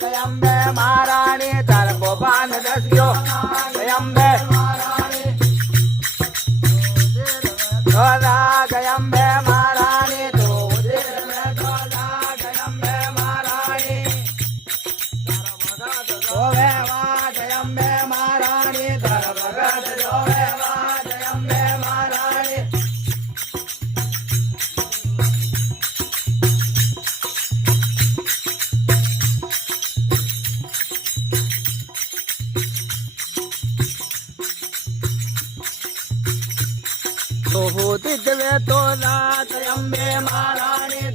જયંબે મહારાણી તાર ગોપાન દસ્યો જયંબે જયંબે મહારાણી તું જયંબે મહારાણી જોવે વા જયંબે મહારાણી તાર ભગત જોવે વા જયંબે મહારાણી તો દિગ્વે તો ના જયંબે મહારાણી